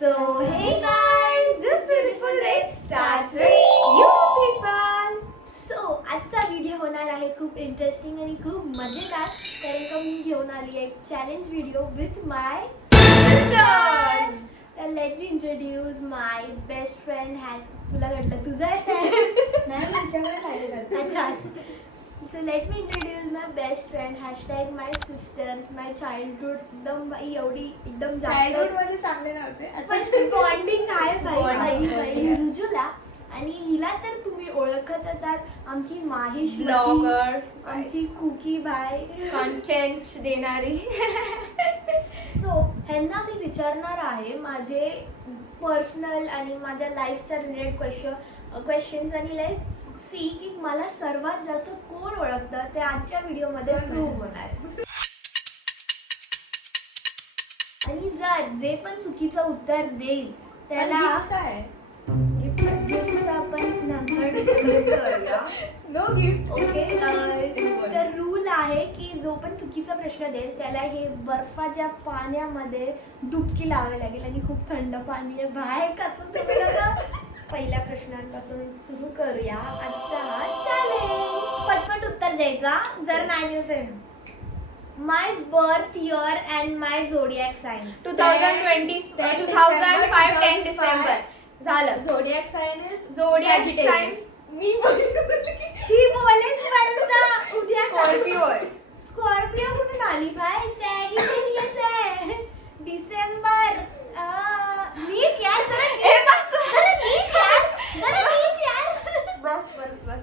So hey guys, this beautiful day starts with you people. So आजचा video होणार आहे खूप इंटरेस्टिंग आणि खूप मजेदार, कारण का मी घेऊन आली आहे एक challenge video with my sister's. Let me introduce my best friend. तुला घडलं तुझं नाही तुमच्याकडे अच्छा. So let me introduce my best friend hashtag my sisters my childhood. एकदम एवढी एकदम चाइल्डहुड मध्ये चांगले नव्हते, पण बॉन्डिंग आहे माझी बहीण रुजुला, आणि हिला तर तुम्ही ओळखत असाल, आमची माहिश ब्लॉगर, आमची कुकी बाय कंटेंट देणारी. सो ह्यांना मी विचारणार आहे माझे पर्सनल आणि माझ्या लाईफच्या रिलेटेड क्वेश्चन्स आणि लेट्स सी की मला सर्वात जास्त कोण ओळखतं ते आजच्या व्हिडिओमध्ये प्रूव्ह होणार आहे. आणि जर जे पण चुकीचं उत्तर देईल त्याला काय गिफ्टचा आपण नंतर डिस्कस करूया. No gift. ओके. तर रूल आहे की जो पण चुकीचा प्रश्न देईल त्याला हे बर्फाच्या पाण्यामध्ये डुबकी लावावी लागेल, आणि खूप थंड पाणी आहे बाहेर. कसं पहिल्या प्रश्नांपासून सुरू करूया आजचा चॅलेंज. पटपट उत्तर द्यायचा, जर नाही असेल. My birth year and my zodiac sign. 2020 2005 10 December. झालं. Zodiac sign is zodiac sign. मी ही बोलेच परंतु उद्या स्कॉर्पिओ आहे. स्कॉर्पिओ कुठून आली भाई? सॅजिटेरियस आहे. डिसेंबर. नीट यार, जरा नीट यार, जरा नीट यार. बस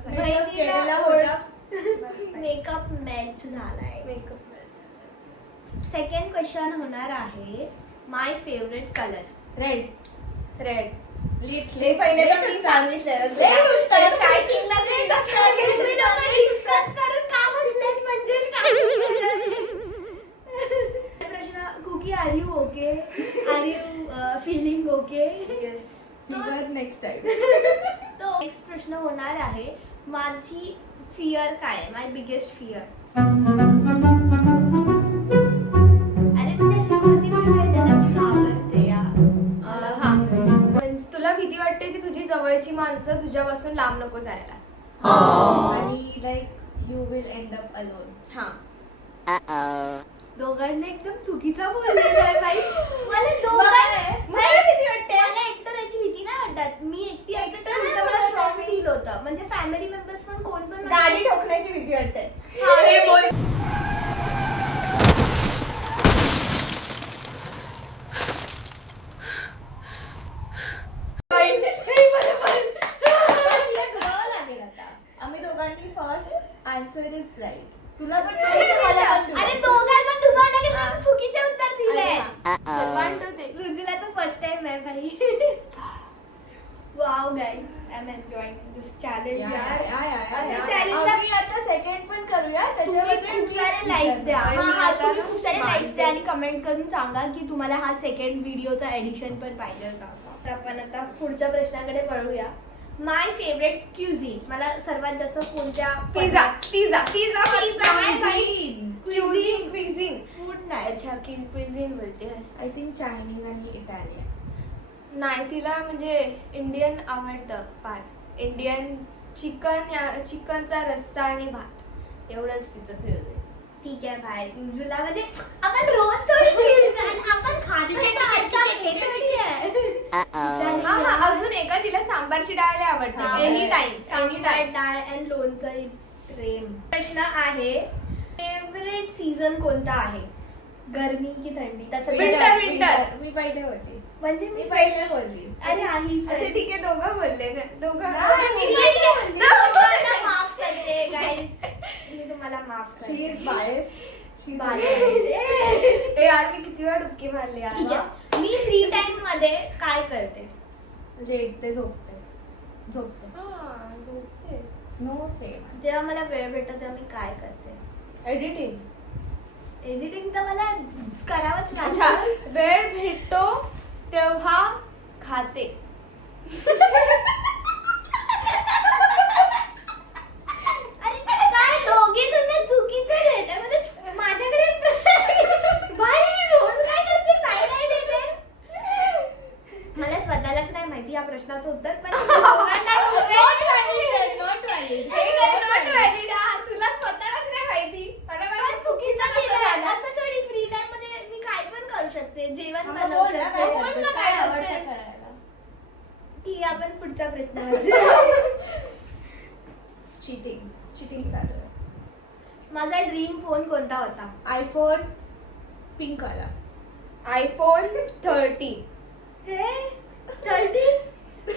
बहिणीला होता. मेकअप मॅच झालाय. मेकअप. सेकंड क्वेश्चन होणार आहे माय फेवरेट कलर. रेड. हे पहिले तर मी सांगितलं स्टार्टिंगला डिस्कस करून का बसलेत म्हणजे प्रश्न. Cookie, are you okay? Are you feeling okay? Yes. Next time. तो नेक्स्ट प्रश्न होणार आहे माझी फिअर काय, माय बिगेस्ट फिअर. अरे त्याची कोणती गोष्ट आहे त्याला मी घाबरते या. तुला भीती वाटते की तुझी जवळची माणसं तुझ्यापासून लांब नको जायला, आणि like you will end up alone. हा. दोघांना एकदम चुकीचा बोललेला आहे बाई. मला भीती वाटते. मला एकतर याची भीती नाही वाटत. मी एकटी असते तर मला स्ट्रॉंग फील होतं, म्हणजे फॅमिली मेंबर्स पण कोण पण गाडी ठोकण्याची भीती वाटते. आम्ही दोघांनी फर्स्ट आन्सर इज राईट. तुला पण अरे दोघांना डुबावं लागेल ना, तू चुकीचे उत्तर दिले. रुजुलाचं फर्स्ट टाइम आहे भाई. Wow guys, I am enjoying this challenge यार. आम्ही आता सेकंड पण करूया. त्याच्यामध्ये खूप सारे लाईक्स द्या. तुम्ही खूप सारे लाईक्स द्या आणि कमेंट करून सांगा की तुम्हाला हा सेकंड व्हिडिओचा एडिशन पण पाहिजे का. तर आपण आता पुढच्या प्रश्नाकडे वळूया. माय फेवरेट क्युझिन. मला सर्वात जास्त कोणत्या पिझ्झा. क्विझिन फूड नाही. अच्छा की क्विझिन बोलते. आय थिंक चायनीज आणि इटालियन. नाही, तिला म्हणजे इंडियन आवडतं फार. इंडियन चिकनचा रस्सा आणि भात एवढंच तिचं फेवरेट. ठीक आहे भाई. रुजुला म्हणजे आपण रोज थोडी आपण खातो हे थोडी आहे. हा, अजून एका तिला सांबारची डाळ आवडते. एनी टाइम सांबार डाळ अँड लोणचं इज प्रेम. प्रश्न आहे फेवरेट सीझन कोणता आहे, गरमी की थंडी? तसं विंटर. मी पहिले होते, म्हणजे मी पहिले बोलली. अच्छा ठीक आहे, दोघं बोलले ना. माफ करते गाईज, मी तुम्हाला माफ करते. यार मी किती वेळा डुबकी मारली यार. ठीक आहे. मी फ्री टाइम मध्ये काय करते? झोपते. No same. जेव्हा मला वेळ भेटतो तेव्हा मी काय करते? एडिटिंग तर मला करावंच लागतं. वेळ भेटतो तेव्हा खाते. अरे काय दोघे तुम्ही चुकीचं देताय. म्हणजे माझ्याकडे भाई रोज काय करते, काय देते. स्वतःलाच नाही माहिती या प्रश्नाचं उत्तर, पण दोघांना Not valid. तुला स्वतःलाच नाही माहिती. बरोबर. पण चुकीचं केलं. असं थोडी फ्री टाइम मध्ये मी काय पण करू शकते, जेवण बनवू शकते. बोल ना काय आवडतं ठीक आहे, आपण पुढचा प्रश्न वाचूया. चिटिंग चालू आहे. माझा ड्रीम फोन कोणता होता? आयफोन पिंक वाला. आयफोन 13. हे 13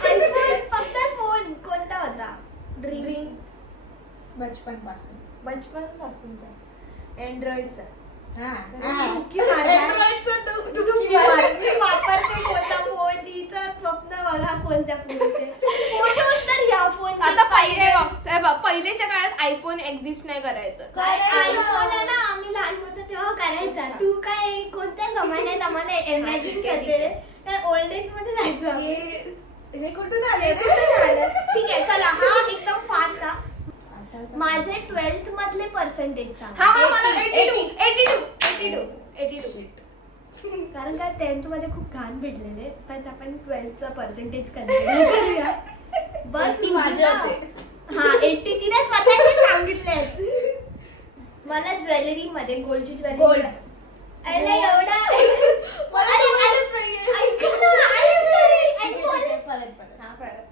आयफोन फक्त फोन कोणता होता? ड्रीम बचपन पासूनचा अँड्रॉइडचा. डुबकी मारणार. डुबकी मार. मी वापरते कोणता फोन, तिचं स्वप्न बघा कोणत्या फोनचे फोटोज तर या फोन. आता पहिलेच्या काळात आयफोन एक्झिस्ट नाही करायचं. आयफोन आहे ना, आम्ही लहान होतो तेव्हा करायचा. तू काय कोणत्या जमान्यात आम्हाला इमॅजिन करते? त्या ओल्ड एज मध्ये जायचं. हे कुठून आले? ठीक आहे, चला हा एकदम फास्ट हा. माझे 12th मधले पर्सेंटेज सांग. हा मला 82. कारण काय 10th मध्ये खूप घाण भेटलेले, पण आपण 12th पर्सेंटेज करूया. बस माझ्या हा 80 तिने स्वतःचे सांगितले. मला ज्वेलरी मध्ये गोल्डची ज्वेलरी. अरे एवढा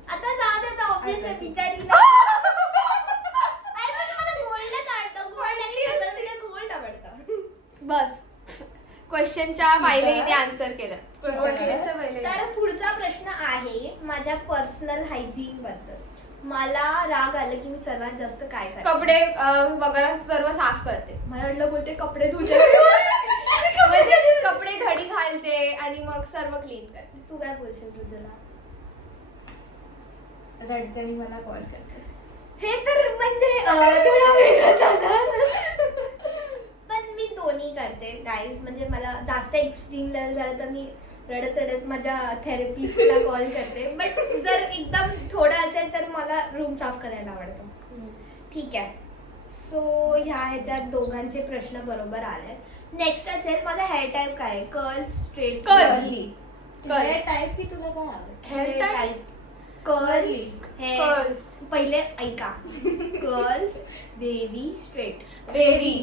आता जाऊ दे, ऑब्विस आहे बिचारीला. बस क्वेश्चनच्या पहिले इथे आन्सर केलं. क्वेश्चनच्या पहिले. तर पुढचा प्रश्न आहे माझ्या पर्सनल हायजीन बद्दल. मला राग आला की मी सर्वात जास्त काय करते? कपडे वगैरे सर्व साफ करते. मला वाटलं बोलते कपडे धुते. म्हणजे कपडे घडी घालते आणि मग सर्व क्लीन करते. तू काय बोलशील तुझ्याला? रडते आणि मला कॉल करते. हे तर म्हणजे थोडा वेगळं झालं. पण मी दोन्ही करते गाईज. म्हणजे मला जास्त एक्स्ट्रीम लेवल झालं तर मी रडत माझ्या थेरपिस्टला कॉल करते. बट जर एकदम थोडं असेल तर मला रूम साफ करायला आवडतं. ठीक आहे. सो ह्याच्यात दोघांचे प्रश्न बरोबर आले. नेक्स्ट असेल माझा हेअर टाईप काय? Curls, straight, curly. Hair type की तुला काय आवडतं? Hair type curls. कर्ल्स. पहिले ऐका. Curls, wavy, straight. बेबी.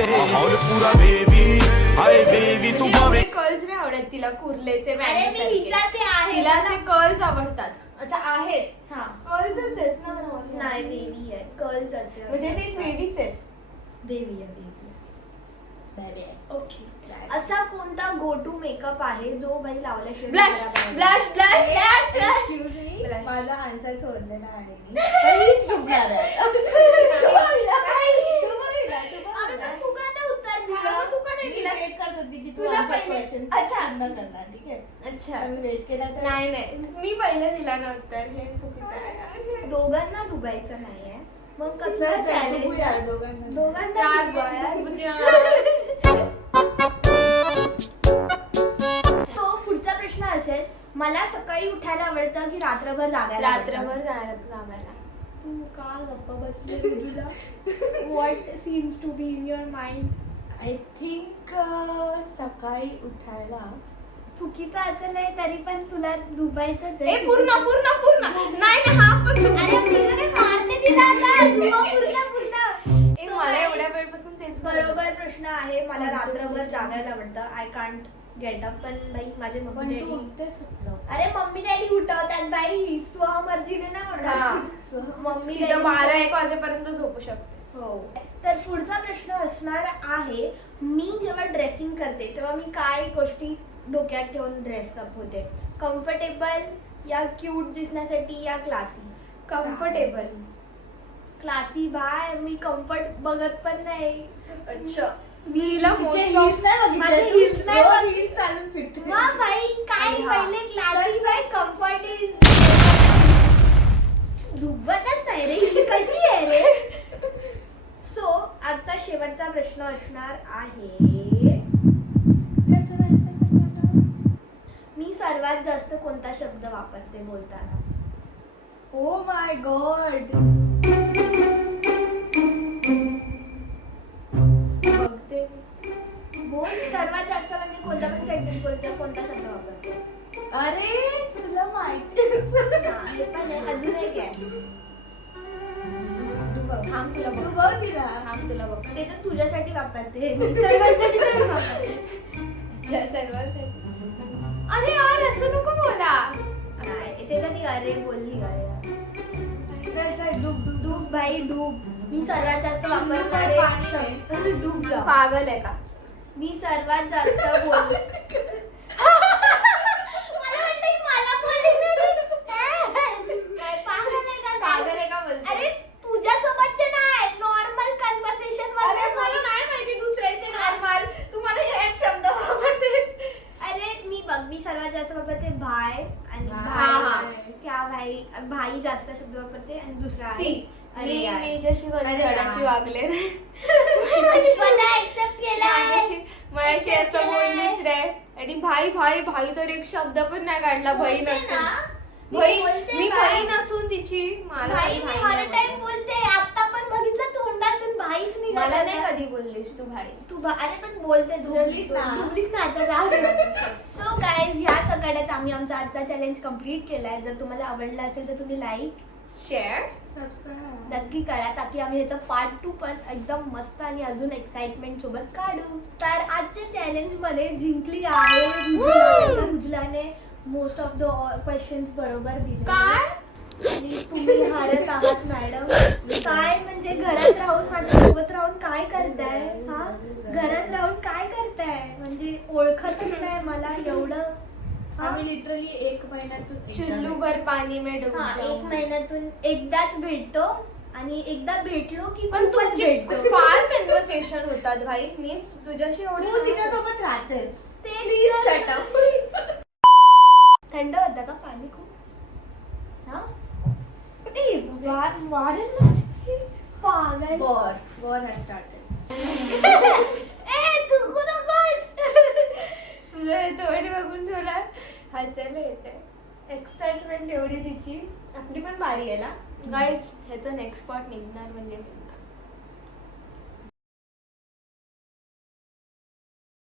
माहौल पूरा बेबी, हाय बेबी तू एवढे कर्ल्स नाही आवडत तिला, कुर्लेसे अरे मी विचारते आहे. तिला असे कर्ल्स आवडतात. अच्छा आहेत. हा कर्ल्सच आहेत ना. नाही वेवी आहे. कर्ल्स असेल म्हणजे ते बेबीच आहेत. बेबी आहे. ओके. असा कोणता गो टू मेकअप आहे जो बाई लावल्याशिवाय ब्लश. Excuse me, Blush. माझा आन्सर चोरलेला आहे मी. तू का नाही उत्तर दिलं? तू का नाही दिलास? तुला पहिले. अच्छा. वेट केला तर नाही मी पहिले दिला ना उत्तर. हे चुकीचं आहे. दोघांना डुबायचं नाहीये. मग कसं चॅलेंज? दोघांना तो पुढचा प्रश्न असेल मला सकाळी उठायला आवडतं की रात्रभर जागायला आवडतं? रात्रभर जागायला. तू का गप्प बसली तुला? What seems to be in your mind? I think सकाळी उठायला चुकीचं असेल आहे तरी पण तुला डुबायचंच आहे. पूर्ण नाही हा अरे तुला काय मारते तिला आता? डुबा पूर्ण. So, मला एवढ्या वेळपासून तेच बरोबर प्रश्न आहे. मला रात्रभर जागायला आवडतं. I can't get up. पण बाई माझे मम्मी डॅडी अरे मम्मी डॅडी उठवतात बाई, स्वमर्जीने ना उठवत. मम्मी तिथं डॅडी 12-1 वाजेपर्यंत झोपू शकते. हो. तर पुढचा प्रश्न असणार आहे मी जेव्हा ड्रेसिंग करते तेव्हा मी काय गोष्टी डोक्यात ठेवून ड्रेसअप होते? कम्फर्टेबल या क्यूट दिसण्यासाठी या क्लासी? कम्फर्टेबल. Classy bye. मी कम्फर्ट बघत पण नाही. अच्छा. मी हिला तिचे most heels of- नाही बघितले. माझे तू? heels नाही रोज बघितले. heels चालून फिरते. वा बाई काय हा. पहिले क्लासी आहे. कम्फर्ट इज डुबतच नाही रे. ही कशी आहे रे? सो आजचा शेवटचा प्रश्न असणार आहे मी सर्वात जास्त कोणता शब्द वापरते बोलताना? Oh my God. बघते. बोल. सर्वात जास्त म्हणजे कोणता पण सेंटेन्स बोलते कोणता शब्द वापरते? अरे तुला माहितीच. हे पण आहे, अजून एक आहे. तू बघ, थांब तुला तू बघ. बघ तिला. थांब तुला बघ. ते तर तुझ्यासाठी वापरते, मी सर्वांसाठी नाही वापरते. सर्वांसाठी. अरे यार असं नको बोला. नाही, ते तर ती अरे बोलली अरे. चल चल डूब डूब. डूब भाई डूब. मी सर्वात जास्त चिल्लू वापरणारे बाई पाणी आहे. शब्द डूब जा. पागल आहे का? मी सर्वात जास्त बोल. मला वाटलं ही मला बोलणार आहे. पागल आहे का? पागल आहे का बोलते? अरे तुझ्यासोबतचे नाही, नॉर्मल कन्व्हर्सेशन अरे मध्ये मला नाही माहिती दुसऱ्यांचे नॉर्मल. तुम्हाला हेच शब्द वापरतेस. अरे मी बघ, मी सर्वात जास्त वापरते भाई आणि भाई. भाई. क्या भाई, भाई जास्त शब्द वापरते आणि दुसरा आहे. सी अरे मी यार. मी जशी कधी अरे धडाची यार. वागले नाही. मला accept केलंय. माझ्याशी असं बोललीच रे. आणि भाई भाई भाई तर एक शब्द पण नाही काढला बहीण बोलते असून. ना? मी बहीण बोलते मी भाई. बहीण असून तिची मला भाई ती मी भाई हर नाही टाइम बोलत. बोलते. आता पण बघितलं तोंडातून भाईच निघाला. मला नाही कधी बोललीस तू भाई. तू अरे पण बोलते बोललीस ना. डुबलीस ना आता जा. सो गाईज, ह्या सगळ्यात आम्ही आमचा आजचा चॅलेंज कम्प्लीट केलाय. जर तुम्हाला आवडला असेल तर तुम्ही लाईक शेअर सबस्क्राईब. नक्की करा, ताकी आम्ही ह्याचा पार्ट 2 पण एकदम मस्त आणि अजून एक्साइटमेंट सोबत काढू. तर आजच्या चॅलेंज मध्ये जिंकली आहे रुजुला. रुजुलाने मोस्ट ऑफ द क्वेश्चन्स बरोबर दिले. काय? आणि तुम्ही हारत आहात मॅडम. काय म्हणजे घरात राहून माझ्यासोबत राहून काय करताय? हा, घरात राहून काय करताय? म्हणजे ओळखतच नाही मला एवढं. आम्ही लिटरली 1 महिन्यातून एकदा चुल्लू भर पाणी में डूब हा, जाऊं. 1 महिन्यातून एकदाच भेटतो आणि एकदा भेटलो की पण खूपच तुमचे भेटतो. फार कन्व्हर्सेशन होतात भाई. मी तुझ्याशी एवढी तू तिच्यासोबत राहतेस. ते Please shut up. थंड होतं का पाणी खूप? हा? ए, वारेल ना. पागल. War has started. ए, थुंकू नकोस. तुझं हे तोंड बघून थोडा हसायला येते. एक्साइटमेंट एवढी तिची. आपली पण बारी आहे ना गाईज. ह्याचं नेक्स्ट स्पॉट निघणार म्हणजे